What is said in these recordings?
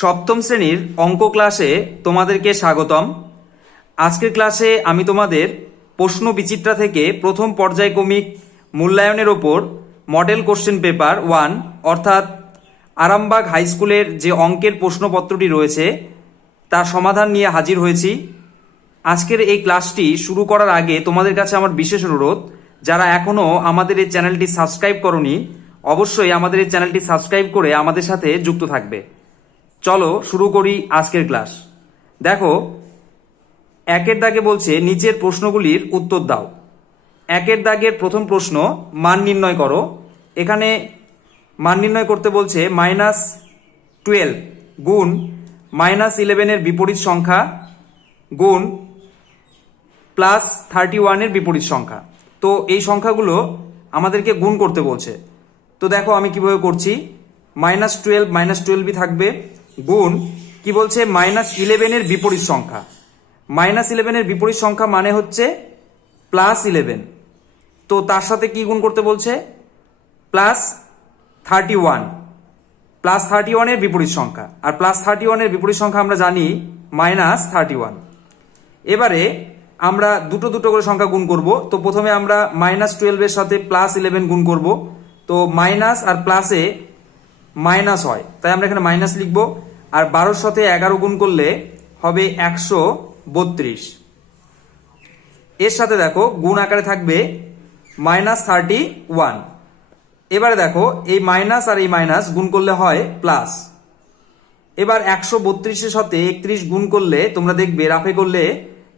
সপ্তম শ্রেণীর অঙ্ক ক্লাসে তোমাদেরকে স্বাগতম। আজকের ক্লাসে আমি তোমাদের প্রশ্ন বিচিত্রা থেকে প্রথম পর্যায়ক্রমিক মূল্যায়নের ওপর মডেল কোশ্চেন পেপার 1 অর্থাৎ আরামবাগ হাই স্কুলের যে অঙ্কের প্রশ্নপত্রটি রয়েছে তার সমাধান নিয়ে হাজির হয়েছি। আজকের এই ক্লাসটি শুরু করার আগে তোমাদের কাছে আমার বিশেষ অনুরোধ, যারা এখনও আমাদের এই চ্যানেলটি সাবস্ক্রাইব করনি অবশ্যই আমাদের এই চ্যানেলটি সাবস্ক্রাইব করে আমাদের সাথে যুক্ত থাকবে। চলো শুরু করি আজকের ক্লাস। দেখো, একের দাগে বলছে নিচের প্রশ্নগুলির উত্তর দাও। একের দাগের প্রথম প্রশ্ন, মান নির্ণয় করো। এখানে মান নির্ণয় করতে বলছে -12 গুণ -11 বিপরীত সংখ্যা গুণ +31 বিপরীত সংখ্যা। তো এই সংখ্যাগুলো আমাদেরকে গুণ করতে বলছে। তো দেখো আমি কিভাবে করছি। -12 থাকবে গুণ কি বলছে -11 বিপরীত সংখ্যা। -11 বিপরীত সংখ্যা মানে হচ্ছে +11। তো তার সাথে কি গুণ করতে বলছে +31। +31 বিপরীত সংখ্যা, আর +31 বিপরীত সংখ্যা আমরা জানি -31। এবারে আমরা দুটো দুটো করে সংখ্যা গুণ করব। তো প্রথমে আমরা -12 সাথে +11 গুণ করব। তো মাইনাস আর প্লাসে মাইনাস হয়, তাই আমরা এখানে মাইনাস লিখব। আর 12 সাথে 11 গুণ করলে হবে 132। এর সাথে দেখো গুণ আকারে থাকবে -31। এবারে দেখো এই মাইনাস আর এই মাইনাস গুণ করলে হয় প্লাস। এবার 132-এর সাথে 31 গুণ করলে তোমরা দেখবে রাফে করলে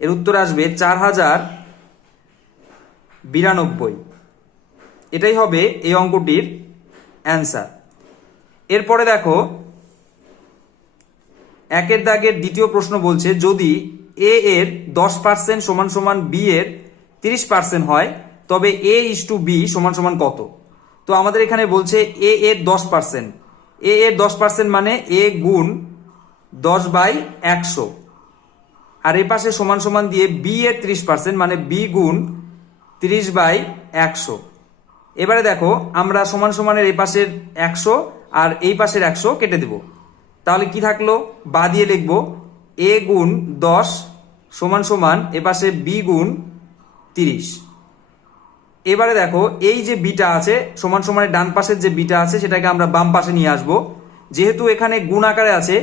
এর উত্তর আসবে 4092। এটাই হবে এই অঙ্কটির অ্যান্সার। এরপরে দেখো একের দাগের দ্বিতীয় প্রশ্ন বলছে যদি এ এর 10% সমান সমান বি এর 30% হয় তবে a/b সমান সমান কত। তো আমাদের এখানে বলছে এ এর 10%, এ এর 10% মানে এ গুণ 10/100, আর এ পাশে সমান সমান দিয়ে বি এর 30% মানে বি গুণ 30/100। এবারে দেখো আমরা সমান সমানের এই পাশের 100 আর এই পাশের 100 কেটে দেব। তাহলে কি থাকলো, বা দিয়ে লিখবো এ গুণ 10 সমান সমান এ পাশে বি গুণ 30। এবারে দেখো এই যে বিটা আছে সমান সমানের ডান পাশের যে বিটা আছে সেটাকে আমরা বাম পাশে নিয়ে আসব। যেহেতু এখানে গুণ আকারে আছে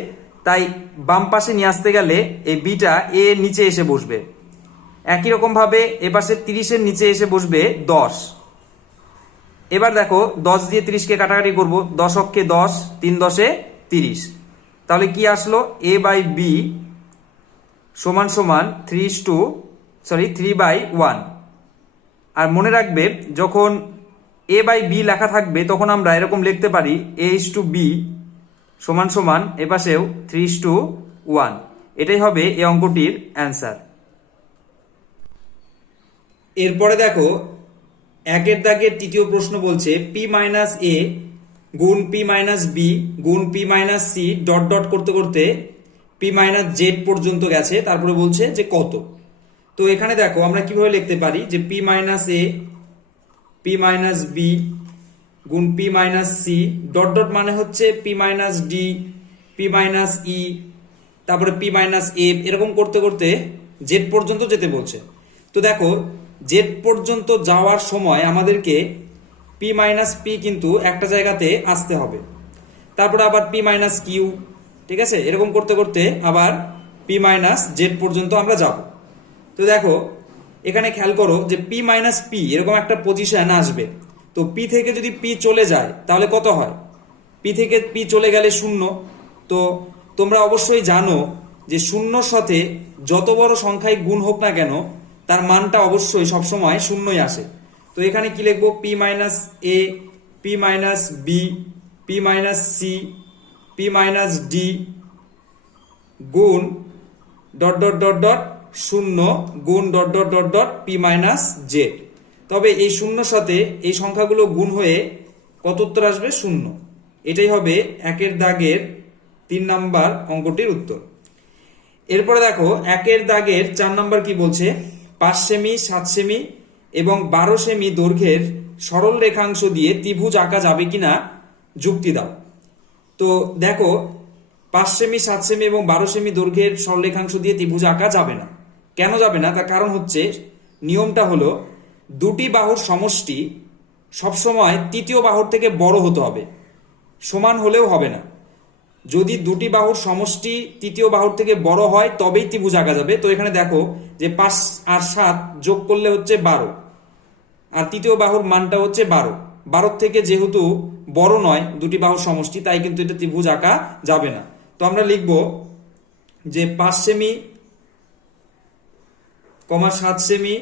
তাই বাম পাশে নিয়ে আসতে গেলে এই বিটা এ নিচে এসে বসবে। একই রকম ভাবে এ পাশে 30-এর নিচে এসে বসবে 10। এবার দেখো 10 দিয়ে 30-কে কাটাকাটি করব। 10 অক্ষে 10, 3 10-এ 30। তাহলে কি আসলো, a/b সমান সমান 3/1। আর মনে রাখবে যখন a/b লেখা থাকবে তখন আমরা এরকম লিখতে পারি a/b সমান সমান এ পাশেও 3:1। এটাই হবে এই অঙ্কটির অ্যান্সার। এরপরে দেখো একের দাগের তৃতীয় প্রশ্ন বলছে p-a গুণ p-b গুণ p-c ডট ডট করতে করতে p-z পর্যন্ত গেছে, তারপরে বলছে যে কত। তো এখানে দেখো আমরা কিভাবে লিখতে পারি যে p-a p-b গুণ p-c ডট ডট মানে হচ্ছে p-d p-e তারপরে p-f এরকম করতে করতে z পর্যন্ত যেতে বলছে। তো দেখো z পর্যন্ত যাওয়ার সময় আমাদেরকে p-p কিন্তু একটা জায়গাতে আসতে হবে, তারপরে আবার p-q, ঠিক আছে, এরকম করতে করতে আবার p-z পর্যন্ত আমরা যাব। তো দেখো এখানে খেয়াল করো যে p-p এরকম একটা পজিশন আসবে। তো p থেকে যদি p চলে যায় তাহলে কত হয়, p থেকে p চলে গেলে 0। তো তোমরা অবশ্যই জানো যে 0-র সাথে যত বড় সংখ্যায় গুণ হোক না কেন তার মানটা অবশ্যই সবসময় 0ই আসে। তো এখানে কি লিখবো, p-a p-b p-c p-d গুণ ডট ডট ডট ডট 0 গুণ dot dot dot dot p-z। তবে এই 0-র সাথে এই সংখ্যাগুলো গুণ হয়ে কত উত্তর আসবে, 0। এটাই হবে একের দাগের 3 নাম্বার অঙ্কটির উত্তর। এরপরে দেখো একের দাগের 4 নাম্বার কি বলছে, 5 সেমি 7 সেমি এবং 12 সেমি দৈর্ঘ্যের সরল রেখাংশ দিয়ে ত্রিভুজ আঁকা যাবে কিনা যুক্তি দাও। তো দেখো 5 সেমি, 7 সেমি এবং 12 সেমি দৈর্ঘ্যের সরলরেখাংশ দিয়ে ত্রিভুজ আঁকা যাবে না। কেন যাবে না? তার কারণ হচ্ছে, নিয়মটা হলো দুটি বাহুর সমষ্টি সবসময় তৃতীয় বাহুর থেকে বড় হতে হবে, সমান হলেও হবে না। যদি দুটি বাহুর সমষ্টি তৃতীয় বাহুর থেকে বড় হয় তবেই ত্রিভুজ আঁকা যাবে। তো এখানে দেখো যে 5 আর 7 যোগ করলে হচ্ছে 12, আর তৃতীয় বাহুর মানটা হচ্ছে 12। 12 থেকে যেহেতু বড় নয় দুটি বাহুর সমষ্টি, তাই কিন্তু এটা ত্রিভুজ আঁকা যাবে না। তো আমরা লিখব যে 5 সেমি, 7 সেমি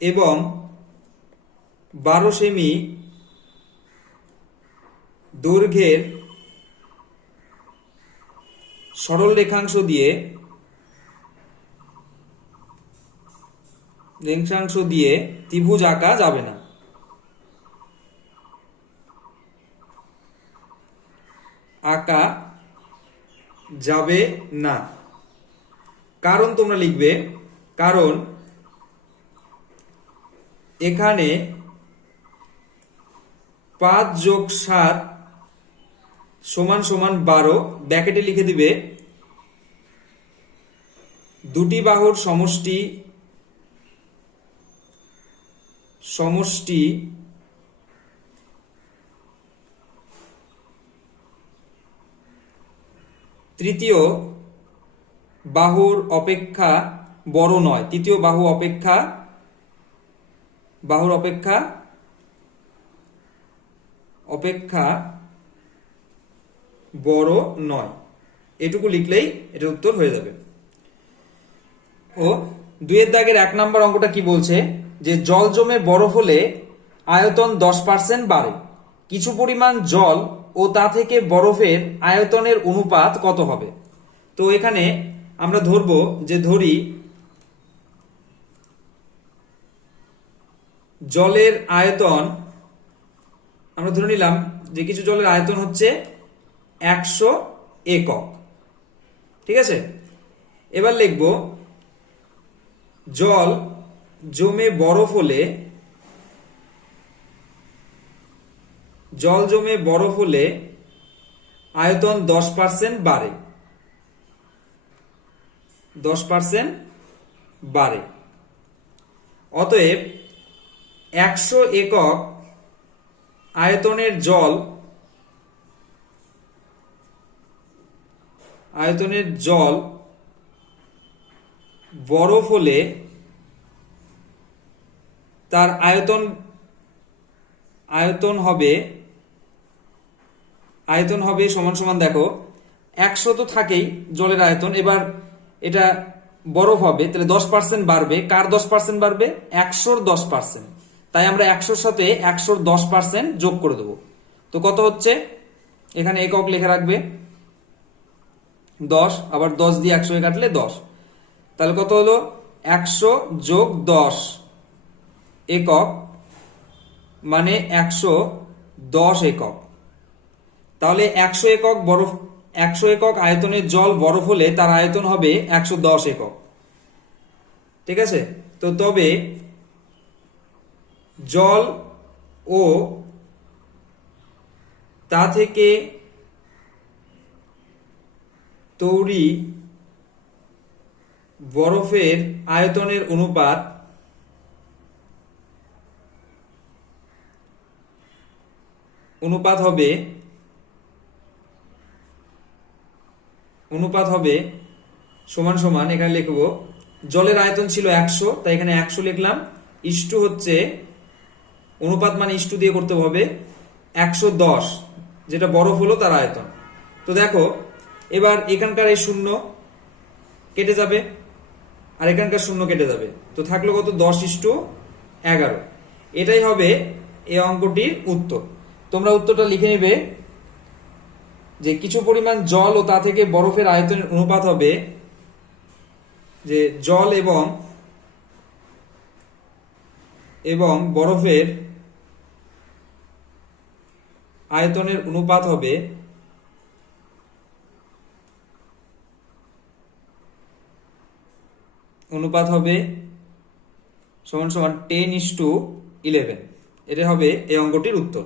এবং 12 সেমি দৈর্ঘ্যের সরল রেখাংশ দিয়ে ত্রিভুজ আঁকা যাবে না। আঁকা যাবে না। কারণ তোমরা লিখবে, কারণ এখানে 5 যোগ 7 সমান সমান 12, ব্র্যাকেটে লিখে দিবে দুটি বাহুর সমষ্টি তৃতীয় বাহুর অপেক্ষা বড় নয়, তৃতীয় বাহুর অপেক্ষা বড় নয়। এটুকু লিখলেই এটার উত্তর হয়ে যাবে। ও 2 দাগের 1 নম্বর অঙ্কটা কি বলছে, যে জল জমে বরফ হলে আয়তন 10% বাড়ে, কিছু পরিমাণ জল ও তা থেকে বরফের আয়তনের অনুপাত কত হবে? তো এখানে আমরা ধরবো যে, জলের আয়তন, আমরা ধরে নিলাম যে কিছু জলের আয়তন হচ্ছে 100 একক। ঠিক আছে, এবার লিখব জল জমে বরফ হলে আয়তন 10% বাড়ে, 10% বাড়ে। অতএব 100 একক আয়তনের জল বরফ হলে তার আয়তন হবে সমান সমান, দেখো 100 তো থাকেই জলের আয়তন, এবার এটা বরফ হবে, তাহলে 10% বাড়বে। কার 10% বাড়বে? 100-র 10%। তাই আমরা 100-র সাথে 100-র 10% যোগ করে দেবো। তো কত হচ্ছে? এখানে একক লিখে রাখবে 10, আবার 10 দিয়ে 100 কাটলে 10, তাহলে কত হলো? 100 যোগ 10 একক মানে 110 একক। তাহলে 100 একক আয়তনের জল বরফ হলে তার আয়তন হবে 110 একক। ঠিক আছে, তো তবে জল ও তা থেকে তৈরি বরফের আয়তনের অনুপাত হবে সমান সমান, এখানে লিখব জলের আয়তন ছিল 100, তাই এখানে 100 লিখলাম, ইস্টু হচ্ছে অনুপাত মানে ইস্টু দিয়ে করতে হবে 110, যেটা বরফ হলো তার আয়তন। তো দেখো এবার এখানকার এই শূন্য কেটে যাবে আর এখানকার শূন্য কেটে যাবে, তো থাকলো কত? 10:11। এটাই হবে এই অঙ্কটির উত্তর। তোমরা উত্তরটা লিখে নিবে যে কিছু পরিমাণ জল ও তা থেকে বরফের আয়তনের অনুপাত হবে, যে জল এবং বরফের আয়তনের অনুপাত হবে সমান সমান 10:11। এটা হবে এই অঙ্কটির উত্তর।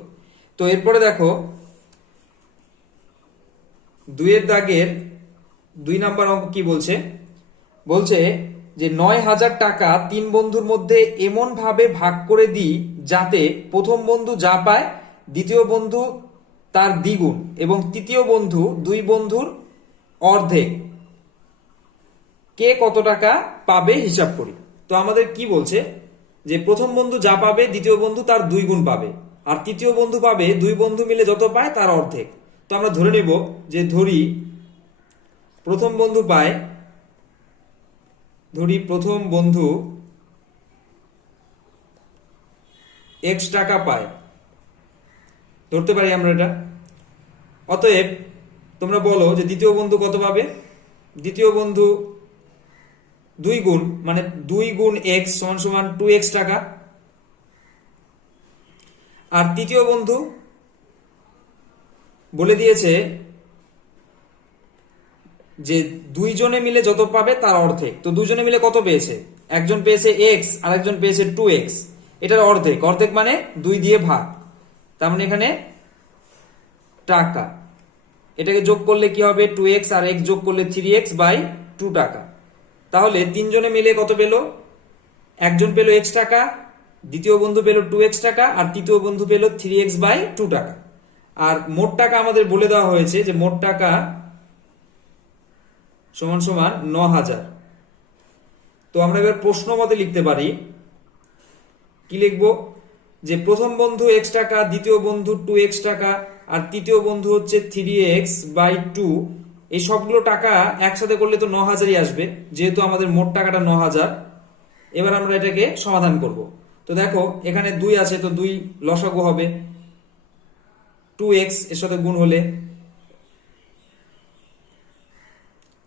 তো এরপরে দেখো দুইয়ের দাগের 2 নাম্বার অঙ্ক কি বলছে, বলছে যে 9,000 টাকা 3 বন্ধুর মধ্যে এমন ভাবে ভাগ করে দিই যাতে প্রথম বন্ধু যা পায় দ্বিতীয় বন্ধু তার দ্বিগুণ এবং তৃতীয় বন্ধু 2 বন্ধুর অর্ধেক। কে কত টাকা পাবে হিসাব করি। তো আমাদের কি বলছে যে প্রথম বন্ধু যা পাবে দ্বিতীয় বন্ধু তার 2 গুণ পাবে, আর তৃতীয় বন্ধু পাবে 2 বন্ধু মিলে যত পায় তার অর্ধেক। তো আমরা ধরে নেব যে প্রথম বন্ধু পায়, প্রথম বন্ধু x টাকা পায়, ধরতে পারি আমরা এটা। অতএব তোমরা বলো যে দ্বিতীয় বন্ধু কত পাবে। দ্বিতীয় বন্ধু 2 গুণ, মানে 2 গুণ x সমান সমান 2x টাকা। আর তৃতীয় বন্ধু বলে দিয়েছে যে 2 জনে মিলে যত পাবে তার অর্ধেক। তো 2 জনে মিলে কত পেয়েছে, একজন পেয়েছে x আর একজন পেয়েছে 2x, এটার অর্ধেক, অর্ধেক মানে 2 দিয়ে ভাগ, তার মানে এখানে টাকা। এটাকে যোগ করলে কি হবে, 2x আর x যোগ করলে 3x বাই 2 টাকা। তাহলে 3 জনে মিলে কত পেল, একজন পেল x টাকা, দ্বিতীয় বন্ধু পেল 2x টাকা, আর তৃতীয় বন্ধু পেল 3x বাই 2 টাকা। আর মোট টাকা আমাদের বলে দেওয়া হয়েছে যে মোট টাকা সমান সমান 9,000। তো আমরা এবার প্রশ্ন মতে লিখতে পারি, কি লিখবো, যে প্রথম বন্ধু x টাকা, দ্বিতীয় বন্ধু 2x টাকা, আর তৃতীয় বন্ধু হচ্ছে 3x বাই 2। এই সবগুলো টাকা একসাথে করলে তো 9,000ই আসবে, যেহেতু আমাদের মোট টাকাটা 9,000। এবার আমরা এটাকে সমাধান করব। তো দেখো এখানে 2 আছে, তো 2 লসাগু হবে, 2x এর সাথে গুণ হলে,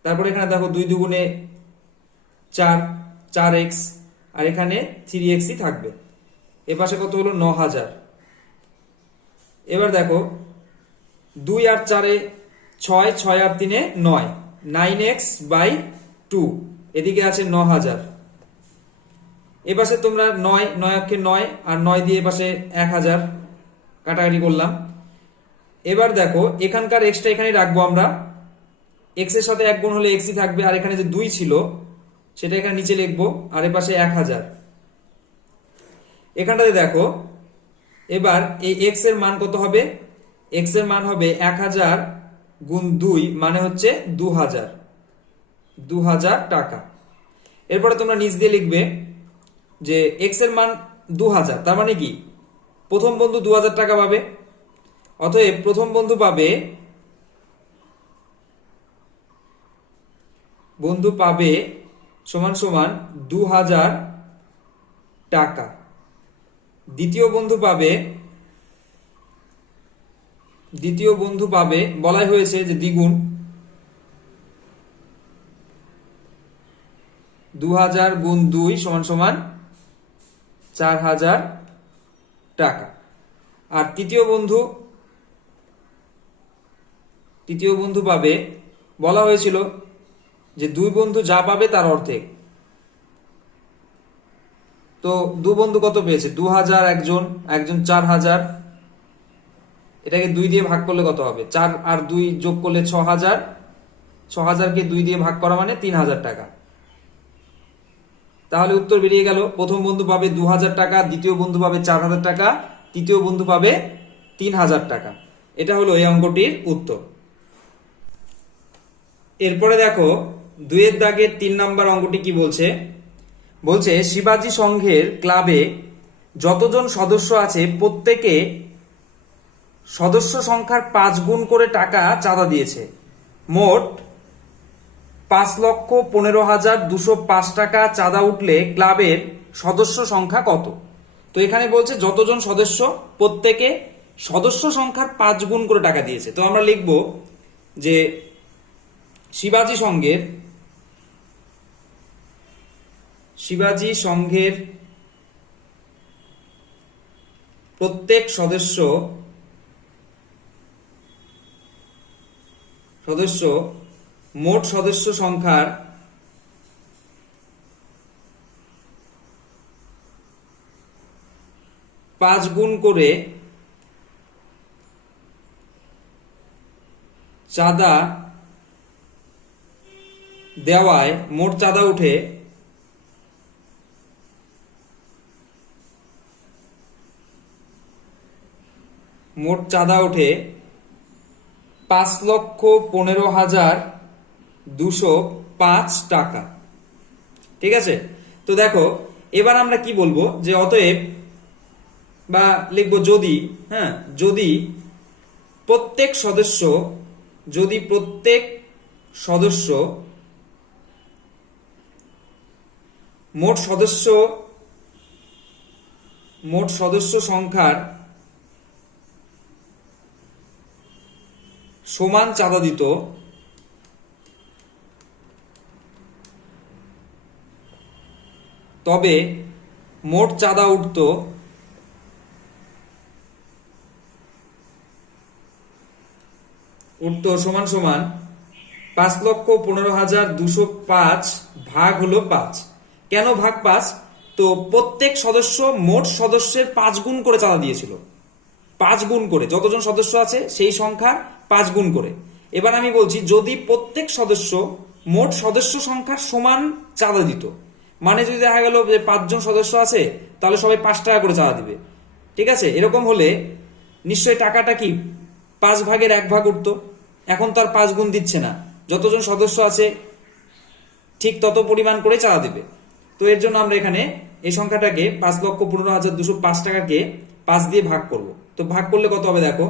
তারপর এখানে দেখো 2 দুগুণে 4, 4x, আর এখানে 3x ই থাকবে। এ পাশে কত হলো, 9,000। এবার দেখো 2 আর 4 6, 6 আর 3 9, 9x বাই 2, এদিকে আছে 9,000। এপাশে তোমরা 9, 9 অক্ষে 9 আর 9 দিয়ে এপাশে 1,000 কাটাকাটি করলাম। এবার দেখো এখানকার এক্সটা এখানে রাখবো আমরা, x এর সাথে 1 গুণ হলে x ই থাকবে, আর এখানে যে 2 ছিল সেটা এখানে নিচে লিখবো, আর এপাশে 1,000। এখানটাতে দেখো এবার এই x এর মান কত হবে, x এর মান হবে 1,000 গুণ 2 মানে হচ্ছে 2,000 টাকা। এরপরে তোমরা নিচ দিয়ে লিখবে যে x এর মান 2,000, তার মানে কি প্রথম বন্ধু 2,000 টাকা পাবে। অতএব প্রথম বন্ধু পাবে সমান সমান 2,000 টাকা। দ্বিতীয় বন্ধু পাবে বলাই হয়েছে যে দ্বিগুণ, 2,000 গুণ 2 সমান সমান 4,000 টাকা। আর তৃতীয় বন্ধু পাবে, বলা হয়েছিল যে 2 বন্ধু যা পাবে তার অর্ধেক। তো 2 বন্ধু কত পেয়েছে, 2,000, একজন 4,000। এটাকে 2 দিয়ে ভাগ করলে কত হবে, 4 আর 2 যোগ করলে 6,000, 6,000কে 2 দিয়ে ভাগ করা মানে 3,000 টাকা। তাহলে উত্তর বেরিয়ে গেল, প্রথম বন্ধু পাবে 2,000 টাকা, দ্বিতীয় বন্ধু পাবে 4,000 টাকা, তৃতীয় বন্ধু পাবে 3,000 টাকা। এটা হলো এই অঙ্কটির উত্তর। এরপরে দেখো 2 এর দাগের 3 নাম্বার অঙ্কটি কি বলছে, বলছে শিবাজি সংঘের ক্লাবে যতজন সদস্য আছে প্রত্যেকে সদস্য সংখ্যার 5 গুণ করে টাকা চাঁদা দিয়েছে। মোট 5,15,205 টাকা চাঁদা উঠলে ক্লাবের সদস্য সংখ্যা কত। তো এখানে বলছে যতজন সদস্য প্রত্যেকে সদস্য সংখ্যার 5 গুণ করে টাকা দিয়েছে। তো আমরা লিখব যে শিবাজি সংঘের প্রত্যেক সদস্য মোট সদস্য সংখ্যার 5 গুণ করে চাঁদা দেওয়ায় মোট চাঁদা উঠে মোট চাঁদা উঠে 5,15,205 টাকা। ঠিক আছে, তো দেখো এবার আমরা কি বলবো যে অতএব বা লিখবো যদি, হ্যাঁ, যদি প্রত্যেক সদস্য মোট সদস্য সংখ্যার সমান চাঁদা দিত, তবে মোট চাঁদা উঠত সমান সমান 5,15,205 ভাগ হলো 5। কেন ভাগ 5? তো প্রত্যেক সদস্য মোট সদস্যের 5 গুণ করে চাঁদা দিয়েছিল, 5 গুণ করে, যতজন সদস্য আছে সেই সংখ্যার 5 গুণ করে। এবার আমি বলছি যদি প্রত্যেক সদস্য মোট সদস্য সংখ্যার সমান চাঁদা দিত, মানে যদি দেখা গেল যে 5 জন সদস্য আছে তাহলে সবাই 5 টাকা করে চাঁদা দিবে। ঠিক আছে, এরকম হলে নিশ্চয়ই টাকাটা কি 5 ভাগের 1 ভাগ উঠতো। এখন তো আর 5 গুণ দিচ্ছে না, যতজন সদস্য আছে ঠিক তত পরিমাণ করে চাঁদা দিবে। তো এর জন্য আমরা এখানে এই সংখ্যাটাকে 5,15,205 টাকাকে 5 দিয়ে ভাগ করব। তো ভাগ করলে কত হবে দেখো,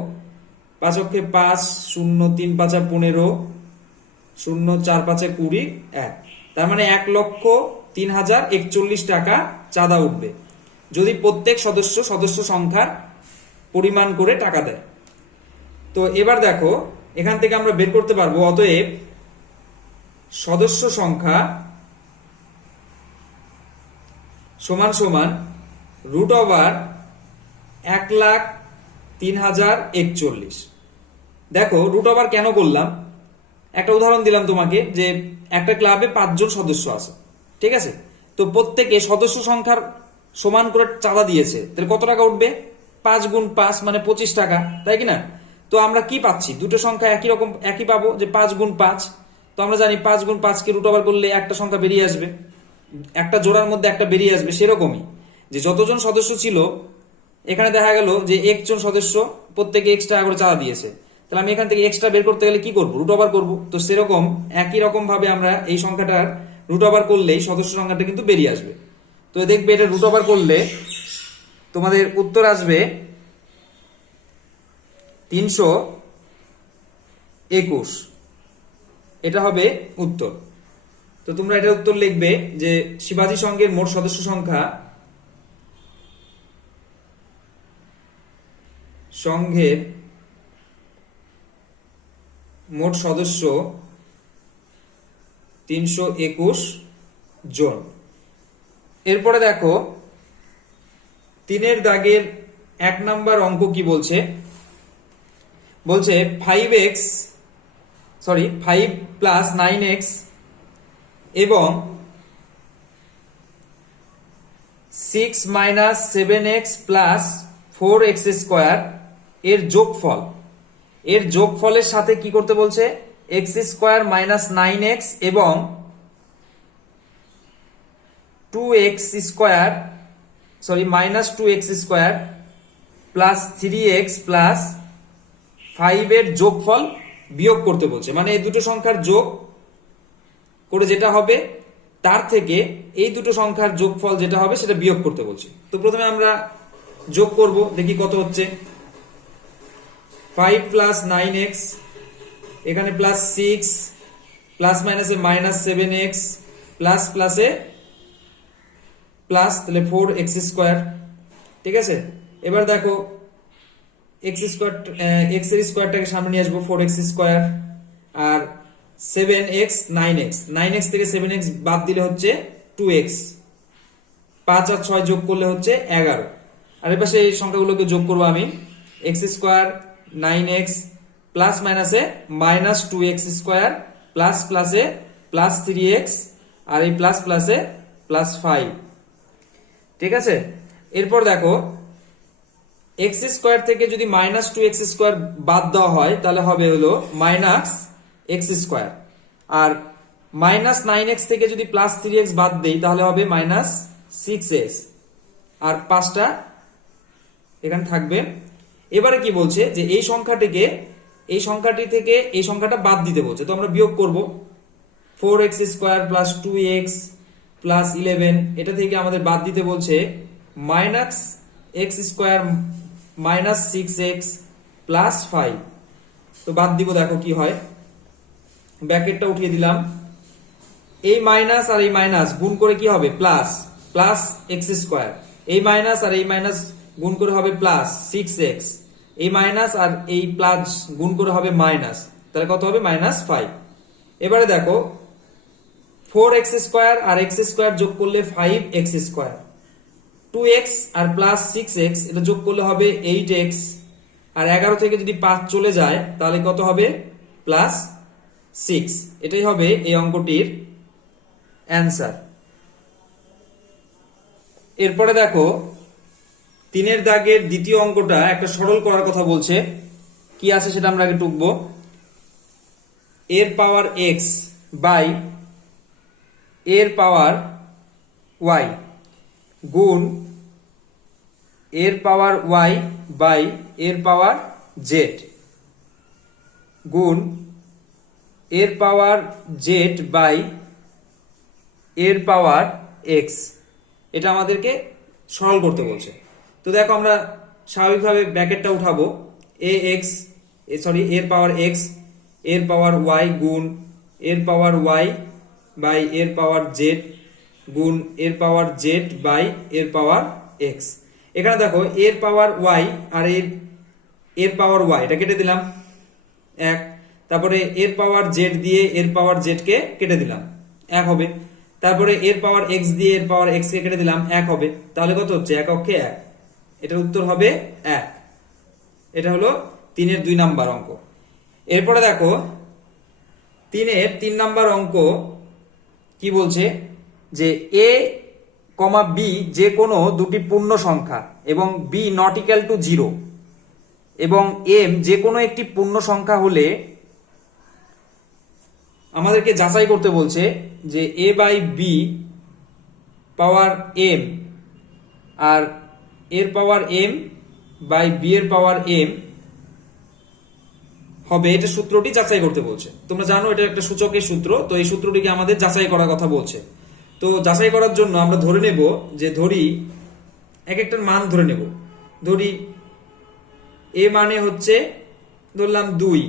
5 অক্ষে 5, 0 3 5 15, 0 4 5 20, 1, তার মানে 1,03,041 টাকা চাঁদা উঠবে যদি প্রত্যেক সদস্য সংখ্যার পরিমাণ করে টাকা দেয়। তো এবার দেখো এখান থেকে আমরা বের করতে পারবো অতএব সদস্য সংখ্যা সমান সমান √1,03,041। দেখো √, কেন করলাম, একটা উদাহরণ দিলাম তোমাকে যে একটা ক্লাবে 5 জন সদস্য আছে। ঠিক আছে, তো প্রত্যেকে সদস্য সংখ্যার সমান করে চাঁদা দিয়েছে, তাহলে কত টাকা উঠবে? 5 গুণ 5 মানে 25 টাকা, তাই কিনা? তো আমরা কি পাচ্ছি, দুটো সংখ্যা একই পাবো, যে 5 গুণ 5। তো আমরা জানি 5 গুণ 5 কে √, করলে একটা সংখ্যা বেরিয়ে আসবে, একটা জোড়ার মধ্যে একটা বেরিয়ে আসবে। সেরকমই যে যতজন সদস্য ছিল এখানে দেখা গেল যে একজন সদস্য প্রত্যেকে x টাকা করে চাঁদা দিয়েছে, তাহলে আমি এখান থেকে এক্সট্রা বের করতে গেলে কি করব? √, করব। তো সেরকম একই রকম ভাবে আমরা এই সংখ্যাটার √, করলেই সদস্য সংখ্যাটা কিন্তু বেরিয়ে আসবে। তো দেখবে এটা √, করলে তোমাদের উত্তর আসবে 321। এটা হবে উত্তর। তো তোমরা এটার উত্তর লিখবে যে শিবাজি সংঘের মোট সদস্য সংখ্যা সংঘের মোট সদস্য 321 জন। এরপরে দেখো 3 দাগের 1 নাম্বার অঙ্ক কি বলছে, 5 + 9x এবং 6 - 7x + 4x² এর যোগফলের সাথে কি করতে বলছে? x² - 9x এবং 2x² প্লাস 3x প্লাস 5 এর যোগফল বিয়োগ করতে বলছে। মানে এই দুটো সংখ্যার যোগ করে যেটা হবে তার থেকে এই দুটো সংখ্যার যোগফল যেটা হবে সেটা বিয়োগ করতে বলছে। তো প্রথমে আমরা যোগ করব, দেখি কত হচ্ছে। 5 + 9x, এখানে +6, প্লাস মাইনাসে -7x, প্লাস প্লাসে প্লাস, তাহলে 4x²। ঠিক আছে, এবার দেখো x এর স্কোয়ারটাকে সামনে নিয়ে আসবো, 4x², আর 7x 9x থেকে 7x বাদ দিলে হচ্ছে 2x, 5 আর 6 যোগ করলে হচ্ছে 11। আর এর পাশে এই সংখ্যাগুলোকে যোগ করবো আমি, x² 9x প্লাস মাইনাসে -2x² প্লাস প্লাসে প্লাস 3x আর এই প্লাস প্লাসে প্লাস 5। ঠিক আছে, এরপর দেখো এক্স স্কোয়ার থেকে যদি মাইনাস 2x স্কোয়ার বাদ দেওয়া হয় তাহলে হবে হলো মাইনাস এক্স স্কোয়ার, আর মাইনাস 9x থেকে যদি প্লাস 3x বাদ দেই তাহলে হবে মাইনাস 6x, আর 5টা এখানে থাকবে। এবারে কি বলছে যে এই সংখ্যাটি থেকে এই সংখ্যাটা বাদ দিতে বলছে, তো আমরা বিয়োগ করব। 4x square plus 2x plus 11, এটা থেকে আমাদের বাদ দিতে বলছে minus x square minus 6x plus 5। তো বাদ দিব, দেখো কি হয়। ব্র্যাকেটটা উঠিয়ে দিলাম, এই মাইনাস আর এই মাইনাস গুণ করে কি হবে প্লাস, প্লাস এক্স স্কোয়ার, এই মাইনাস আর এই মাইনাস গুণ করে হবে প্লাস 6x, এই মাইনাস আর এই প্লাস গুণ করে হবে মাইনাস, তাহলে কত হবে মাইনাস 5। এবারে দেখো 4x স্কোয়ার আর x স্কোয়ার যোগ করলে 5x স্কোয়ার, 2x আর প্লাস 6x এটা যোগ করলে হবে 8x, আর 11 থেকে যদি 5 চলে যায় তাহলে কত হবে প্লাস 6। এটাই হবে এই অঙ্কটির অ্যান্সার। এরপরে দেখো 3 দাগের দ্বিতীয় অঙ্কটা একটা সরল করার কথা বলছে। কি আছে সেটা আমরা আগে টুকবো। এর পাওয়ার x বাই এর পাওয়ার y গুণ এর পাওয়ার y বাই এর পাওয়ার z গুণ এর পাওয়ার z বাই এর পাওয়ার x, এটা আমাদেরকে সরল করতে বলছে। তো দেখো আমরা স্বাভাবিকভাবে ব্র্যাকেটটা উঠাবো, এর পাওয়ার x এর পাওয়ার y গুণ এর পাওয়ার y বাই এর পাওয়ার z গুণ এর পাওয়ার z বাই এর পাওয়ার x। এখানে দেখো এর পাওয়ার y আর এর পাওয়ার y এটা কেটে দিলাম 1, তারপরে এর পাওয়ার z দিয়ে এর পাওয়ার z কে কেটে দিলাম 1 হবে, তারপরে এর পাওয়ার x দিয়ে এর পাওয়ার x কে কেটে দিলাম 1 হবে, তাহলে কত হচ্ছে 1 অক্ষে 1, এটার উত্তর হবে 1। এটা হলো 3 2 নাম্বার অঙ্ক। এরপরে দেখো 3 নাম্বার অঙ্ক কি বলছে যে a, b যে কোনো দুটি পূর্ণ সংখ্যা এবং b নট ইকুয়াল টু 0 এবং m যে কোনো একটি পূর্ণ সংখ্যা হলে আমাদেরকে যাচাই করতে বলছে যে a by b power m আর এর পাওয়ার m বাই b এর পাওয়ার m হবে, এটা সূত্রটি যাচাই করতে বলছে। তোমরা জানো এটা একটা সূচকের সূত্র, তো এই সূত্রটিকে আমাদের যাচাই করার কথা বলছে। তো যাচাই করার জন্য আমরা ধরে নেব যে ধরি এক একটার মান ধরে নেব। ধরি a মানে হচ্ছে ধরলাম 2,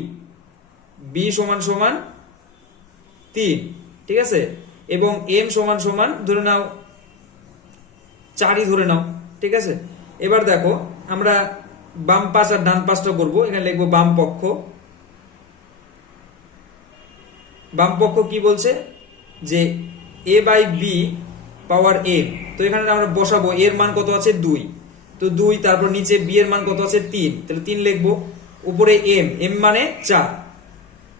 b সমান সমান 3, ঠিক আছে, এবং m সমান সমান ধরে নাও 4ই ধরে নাও, ঠিক আছে। এবার দেখো আমরা বাম পাশ আর ডান পাশটা করবো। এখানে লিখবো বাম পক্ষ। বাম পক্ষ কি বলছে যে a by b power m, তো এখানে আমরা বসাবো এর মান কত আছে 2, তো 2, তারপর নিচে b এর মান কত আছে 3, তাহলে 3 লিখবো, উপরে m মানে 4।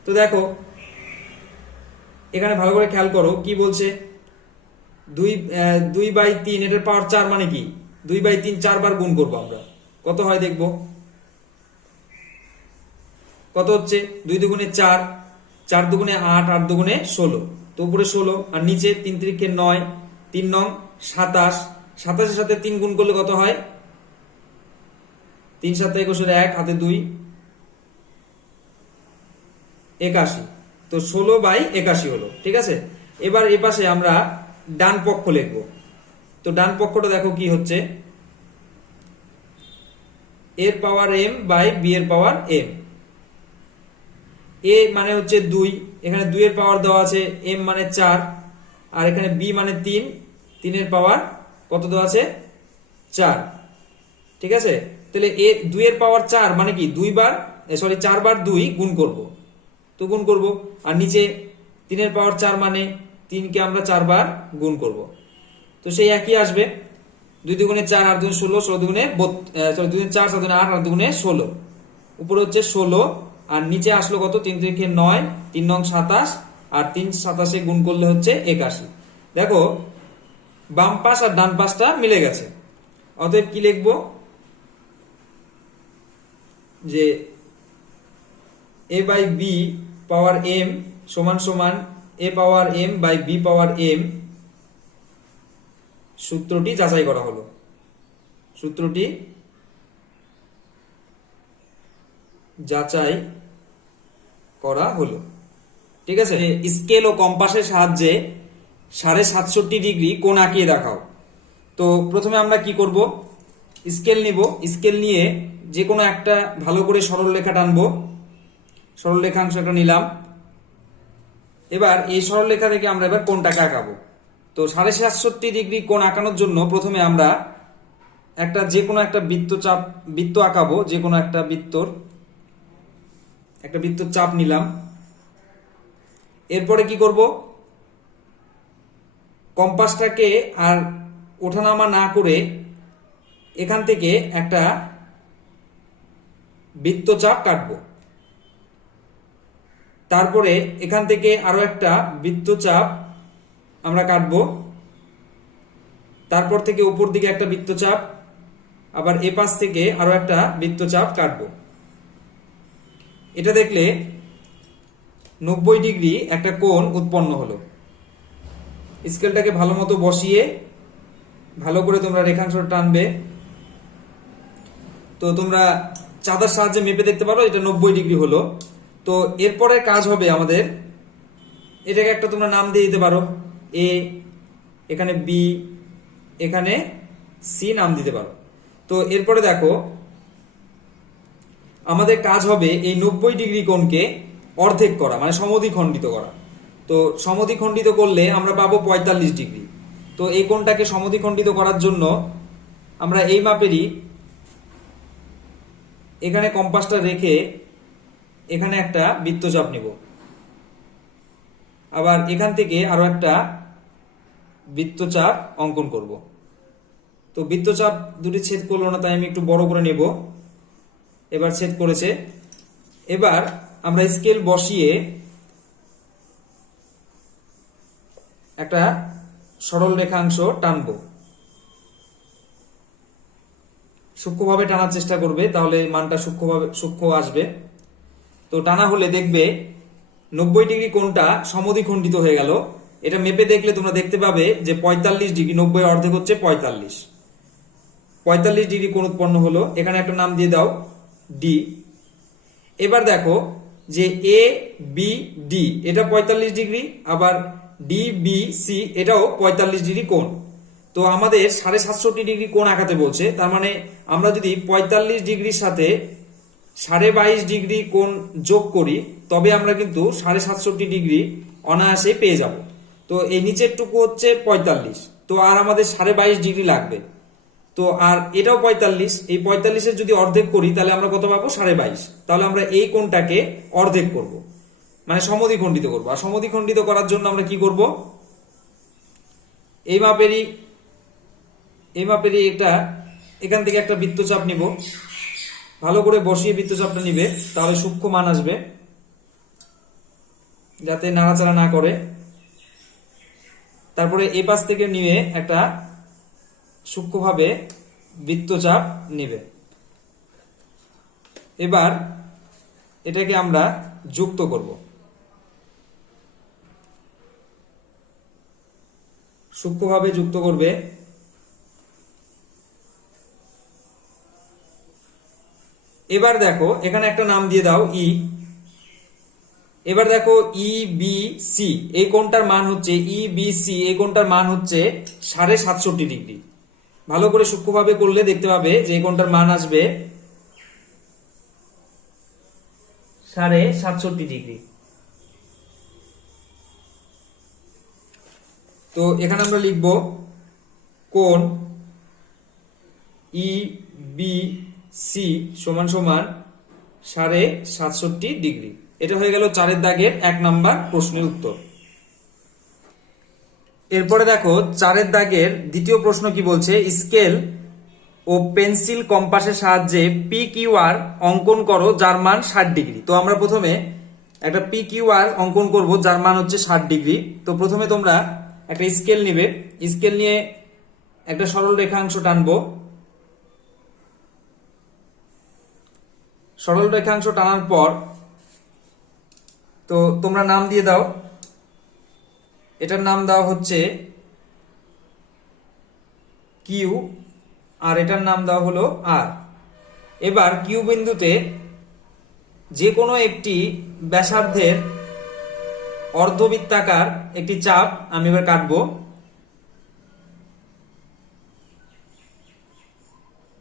তো দেখো এখানে ভালো করে খেয়াল করো কি বলছে 2 বাই 3 এটার পাওয়ার 4 মানে কি 2 বাই 3 4 বার গুণ করবো আমরা, কত হয় দেখবো কত হচ্ছে 2 দুগুণে 4, 4 দুগুণে 8, 8 দুগুণে 16, তো উপরে 16 আর নিচে 3 3 9, 3 নং 27, 27 এর সাথে 3 গুণ করলে কত হয় 3 7 21 1 হাতে 2 81, তো 16 বাই 81 হলো, ঠিক আছে। এবার এই পাশে আমরা ডান পক্ষ লিখবো। তো ডান পক্ষটা দেখো কি হচ্ছে এর পাওয়ার m বাই b এর পাওয়ার m। a মানে হচ্ছে 2, এখানে 2 এর পাওয়ার দেওয়া আছে m মানে 4, আর এখানে b মানে 3, 3 এর পাওয়ার কত দেওয়া আছে 4, ঠিক আছে। তাহলে a 2 এর পাওয়ার 4 মানে কি 4 বার 2 গুণ করব, তো গুণ করব, আর নিচে 3 এর পাওয়ার 4 মানে 3 কে আমরা 4 বার গুণ করব, তো সেই একই আসবে 2 দুগুণে 4 আর 2 16, 16 দুগুণে 2 দুগুণে 4, 4 দুগুণে 8 আর দুগুণে 16, উপরে হচ্ছে 16 আর নিচে আসলো কত 3 3 9, 3 নং 27 আর 3 27 গুণ করলে হচ্ছে 81। দেখো বাম পাশ আর ডান পাশটা মিলে গেছে, অতএব কি লিখবো যে a by B power m সমান সমান a power m by b power m, সূত্রটি যাচাই করা হলো। সূত্রটি যাচাই করা হলো। ঠিক আছে, স্কেল ও কম্পাসের সাহায্যে 67.5 ডিগ্রি কোণ আঁকিয়ে দেখাও। তো প্রথমে আমরা কি করব, স্কেল নিব। স্কেল নিয়ে যে কোনো একটা ভালো করে সরল রেখা টানবো। সরল রেখাংশ একটা নিলাম। এবার এই সরল রেখা থেকে আমরা এবার কোণটাকে আঁকাবো। তো 67.5 ডিগ্রি কোণ আঁকানোর জন্য প্রথমে আমরা যে কোনো একটা বৃত্ত আঁকাবো। যে কোনো একটা বৃত্তর চাপ নিলাম। এরপরে কি করব, কম্পাসটাকে আর ওঠানামা না করে এখান থেকে একটা বৃত্তচাপ কাটবো। তারপরে এখান থেকে আরো একটা বৃত্তচাপ আমরা কাটবো। তারপর থেকে উপর দিকে একটা বৃত্তচাপ, আবার এ পাশ থেকে আরো একটা বৃত্তচাপ কাটবো। এটা দেখলে 90 ডিগ্রি একটা কোণ উৎপন্ন হলো। স্কেলটাকে ভালো মতো বসিয়ে ভালো করে তোমরা রেখাংশটা টানবে। তো তোমরা চাঁদার সাহায্যে মেপে দেখতে পারো এটা 90 ডিগ্রি হলো। তো এরপরে কাজ হবে আমাদের, এটাকে একটা তোমরা নাম দিয়ে দিতে পারো, এ, এখানে বি, এখানে সি নাম দিতে পারো। তো এরপরে দেখো আমাদের কাজ হবে এই 90 ডিগ্রি কোণকে অর্ধেক করা, মানে সমদ্বিখণ্ডিত করা। তো সমদ্বিখণ্ডিত করলে আমরা পাবো 45 ডিগ্রি। তো এই কোণটাকে সমদ্বিখণ্ডিত করার জন্য আমরা এই মাপেরই এখানে কম্পাসটা রেখে এখানে একটা বৃত্তচাপ নিব। আবার এখান থেকে আরো একটা বৃত্তচাপ অঙ্কন করব। তো বৃত্তচাপ দুটি ছেদ করলো না, তাই আমি একটু বড় করে নেব। এবার ছেদ করেছে। এবার আমরা স্কেল বসিয়ে একটা সরল রেখাংশ টানবো। সূক্ষ্মভাবে টানার চেষ্টা করবে, তাহলে মানটা সূক্ষ্ম আসবে। তো টানা হলে দেখবে 90 ডিগ্রি কোণটা সমদ্বিখণ্ডিত হয়ে গেল। এটা মেপে দেখলে তোমরা দেখতে পাবে যে 45 ডিগ্রি, 90 অর্ধেক হচ্ছে 45 ডিগ্রি কোণ উৎপন্ন হলো। এখানে একটা নাম দিয়ে দাও ডি। এবার দেখো যে এ বি ডি এটা 45 ডিগ্রি, আবার ডি বি সি এটাও 45 ডিগ্রি কোণ। তো আমাদের 67.5 ডিগ্রি কোণ আঁকাতে বলছে। তার মানে আমরা যদি 45 ডিগ্রির সাথে 22.5 ডিগ্রি কোণ যোগ করি, তবে আমরা কিন্তু 67.5 ডিগ্রি অনায়াসে পেয়ে যাব। তো এই নিচেরটুকু হচ্ছে 45, তো আর আমাদের 22.5 ডিগ্রি লাগবে। তো আর এটাও 45, এই 45-এর যদি অর্ধেক করি তাহলে আমরা কত পাবো, 22.5। তাহলে আমরা এই কোণটাকে অর্ধেক করব, মানে সমদ্বিখণ্ডিত করব। আর সমদ্বিখণ্ডিত করার জন্য আমরা কি করব, এই মাপেরই এটা এখান থেকে একটা বৃত্তচাপ নিব। ভালো করে বসিয়ে বৃত্তচাপটা নিবে, তাহলে সূক্ষ্ম মান আসবে, যাতে নাড়াচাড়া না করে। তারপরে এই পাশ থেকে নিয়ে একটা সূক্ষ্মভাবে বৃত্তচাপ নিবে। এবার এটাকে আমরা যুক্ত করব। সূক্ষ্মভাবে যুক্ত করবে। এবার দেখো এখানে একটা নাম দিয়ে দাও ই। এবার দেখো ই বি সি এই কোণটার মান হচ্ছে, ই বি সি এই কোণটার মান হচ্ছে 67.5 ডিগ্রি। ভালো করে সূক্ষ্মভাবে করলে দেখতে পাবে যে এই কোণটার মান আসবে 67.5 ডিগ্রি। তো এখানে আমরা লিখব কোণ ই বি সি সমান সমান 67.5 ডিগ্রি। এটা হয়ে গেল 4 দাগের 1 নাম্বার প্রশ্নের উত্তর। এরপরে দেখো 4 দাগের দ্বিতীয় প্রশ্ন কি বলছে, স্কেল ও পেন্সিল কম্পাসের সাহায্যে পি কিউ আর অঙ্কন করো যার মান 60 ডিগ্রি। তো আমরা প্রথমে একটা পি কিউ আর অঙ্কন করব যার মান হচ্ছে 60 ডিগ্রি। তো প্রথমে তোমরা একটা স্কেল নিবে, স্কেল নিয়ে একটা সরল রেখাংশ টানবো। সরল রেখাংশ টানার পর তো তোমরা নাম দিয়ে দাও, এটার নাম দাও হচ্ছে কিউ আর এটার নাম দাও হলো আর। এবার কিউ বিন্দুতে যে কোনো একটি ব্যাসার্ধের অর্ধবৃত্তাকার একটি চাপ আমি এবার কাটবো।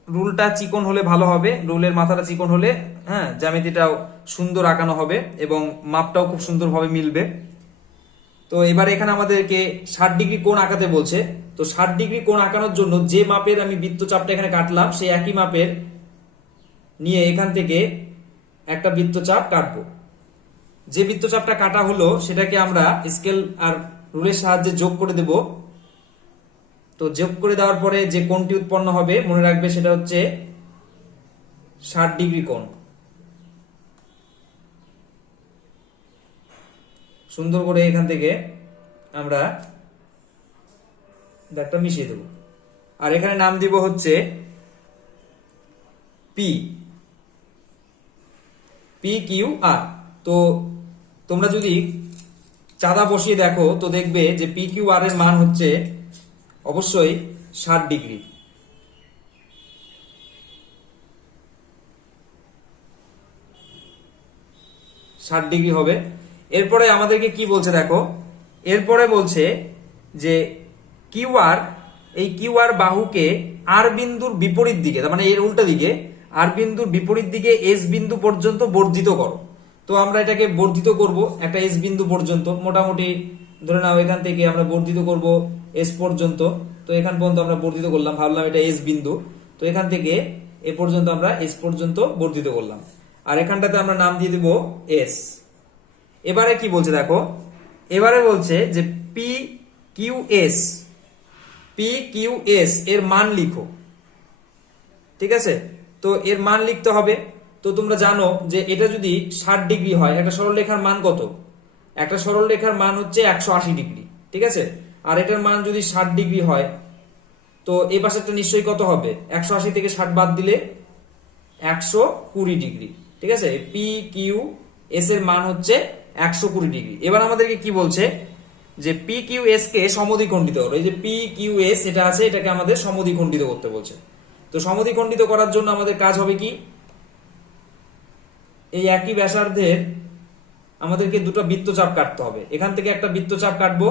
রুলটা চিকন হলে ভালো হবে, রুলের মাথাটা চিকন হলে হ্যাঁ জ্যামিতিটাও সুন্দর আঁকানো হবে এবং মাপটাও খুব সুন্দরভাবে মিলবে। তো এবার এখানে আমাদেরকে 60 ডিগ্রি কোণ আঁকাতে বলছে। তো 60 ডিগ্রি কোণ আঁকানোর জন্য যে মাপের আমি বৃত্তচাপটা এখানে কাটলাম সেই একই মাপের নিয়ে এখান থেকে একটা বৃত্তচাপ কাটবো। যে বৃত্তচাপটা কাটা হলো সেটাকে আমরা স্কেল আর রুলের সাহায্যে যোগ করে দেব। তো যোগ করে দেওয়ার পরে যে কোণটি উৎপন্ন হবে মনে রাখবে সেটা হচ্ছে 60 ডিগ্রি কোণ। সুন্দর করে এখান থেকে আমরা দাগটা মিশিয়ে দেব আর এখানে নাম দিব হচ্ছে পি কিউ আর। তো তোমরা যদি চাঁদা বসিয়ে দেখো তো দেখবে যে পি কিউ আর এর মান হচ্ছে অবশ্যই 60 ডিগ্রি। হবে। এরপরে আমাদেরকে কি বলছে দেখো, এরপরে বলছে যে কিউআর, এই কিউআর বাহুকে আর বিন্দুর বিপরীত দিকে, তার মানে এর উল্টা দিকে আর বিন্দুর বিপরীত দিকে এস বিন্দু পর্যন্ত বর্ধিত করো। তো আমরা এটাকে বর্ধিত করব একটা এস বিন্দু পর্যন্ত, মোটামুটি ধরে নাও এখান থেকে আমরা বর্ধিত করব এস পর্যন্ত। তো এখান পর্যন্ত আমরা বর্ধিত করলাম, ভাবলাম এটা এস বিন্দু, তো এখান থেকে এ পর্যন্ত আমরা এস পর্যন্ত বর্ধিত করলাম আর এখানটাতে আমরা নাম দিয়ে দিব এস। এবারে কি বলছে দেখো, এবারে বলছে যে পি কিউ এস এর মান লিখো। ঠিক আছে, তো এর মান লিখতে হবে। তো তোমরা জানো যে এটা যদি 60 ডিগ্রি হয়, একটা সরলরেখার মান কত? একটা সরলরেখার মান হচ্ছে 180 ডিগ্রি। ঠিক আছে, আর এটার মান যদি 60 ডিগ্রি হয় তো এই পাশেরটা নিশ্চয়ই কত হবে? 180 থেকে 60 বাদ দিলে 120 ডিগ্রি। ঠিক আছে, পি কিউ এস এর মান হচ্ছে 120 ডিগ্রি। এবার আমাদেরকে কি বলছে যে পি কিউ এস কে সমদ্বিখণ্ডিত করো। এই যে পি কিউ এস এটা আছে, এটাকে আমাদের সমদ্বিখণ্ডিত করতে বলছে। তো সমদ্বিখণ্ডিত করার জন্য আমাদের কাজ হবে কি, এই একই ব্যাসার্ধের আমাদেরকে দুটো বৃত্তচাপ কাটতে হবে। এখান থেকে একটা বৃত্তচাপ কাটবো,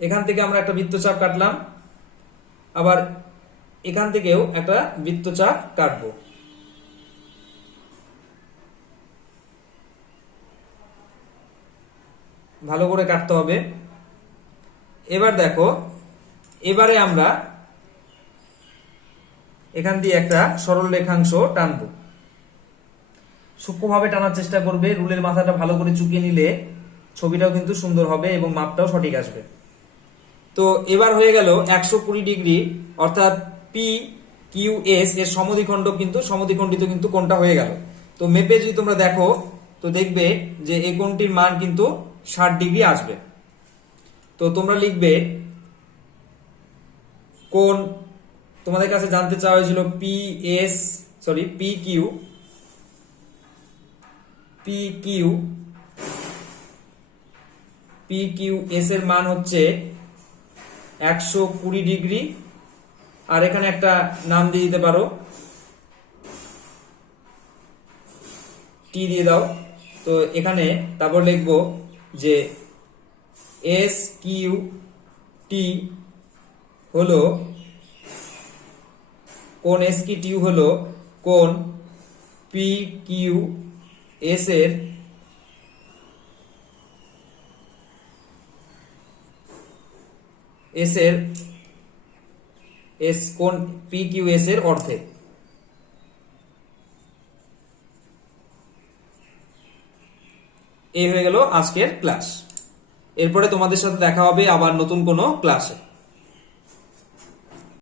এখান থেকে আমরা একটা বৃত্তচাপ কাটলাম, আবার এখান থেকেও একটা বৃত্তচাপ কাটবো। ভালো করে কাটতে হবে। এবার দেখো, এবারে আমরা এখান দিয়ে একটা সরল রেখাংশ টানবো। সূক্ষ্মভাবে টানার চেষ্টা করবে, রুলের মাথাটা ভালো করে চুকিয়ে নিলে ছবিটাও কিন্তু সুন্দর হবে এবং মাপটাও সঠিক আসবে। তো এবার হয়ে গেল 120 ডিগ্রি, অর্থাৎ পি কিউ এস এর সমদ্বিখণ্ডিত কিন্তু কোণটা হয়ে গেল। তো মেপে যদি তোমরা দেখো তো দেখবে যে এই কোণটির মান কিন্তু 60 ডিগ্রি আসবে। তো তোমরা লিখবে কোণ, তোমাদের কাছে জানতে চাওয়া হয়েছিল পি কিউ এস এর মান হচ্ছে 120 ডিগ্রি আর এখানে একটা নাম দিয়ে দিতে পারো, টি দিয়ে দাও। তো এখানে তারপর লিখবো যে এস কিউ টি হলো কোণ, এস কি টি হলো কোণ পি কিউ এস এর কোণ পি কিউ এস এর অর্ধেক। এই হয়ে গেল আজকের ক্লাস। এরপরে তোমাদের সাথে দেখা হবে আবার নতুন কোনো ক্লাসে।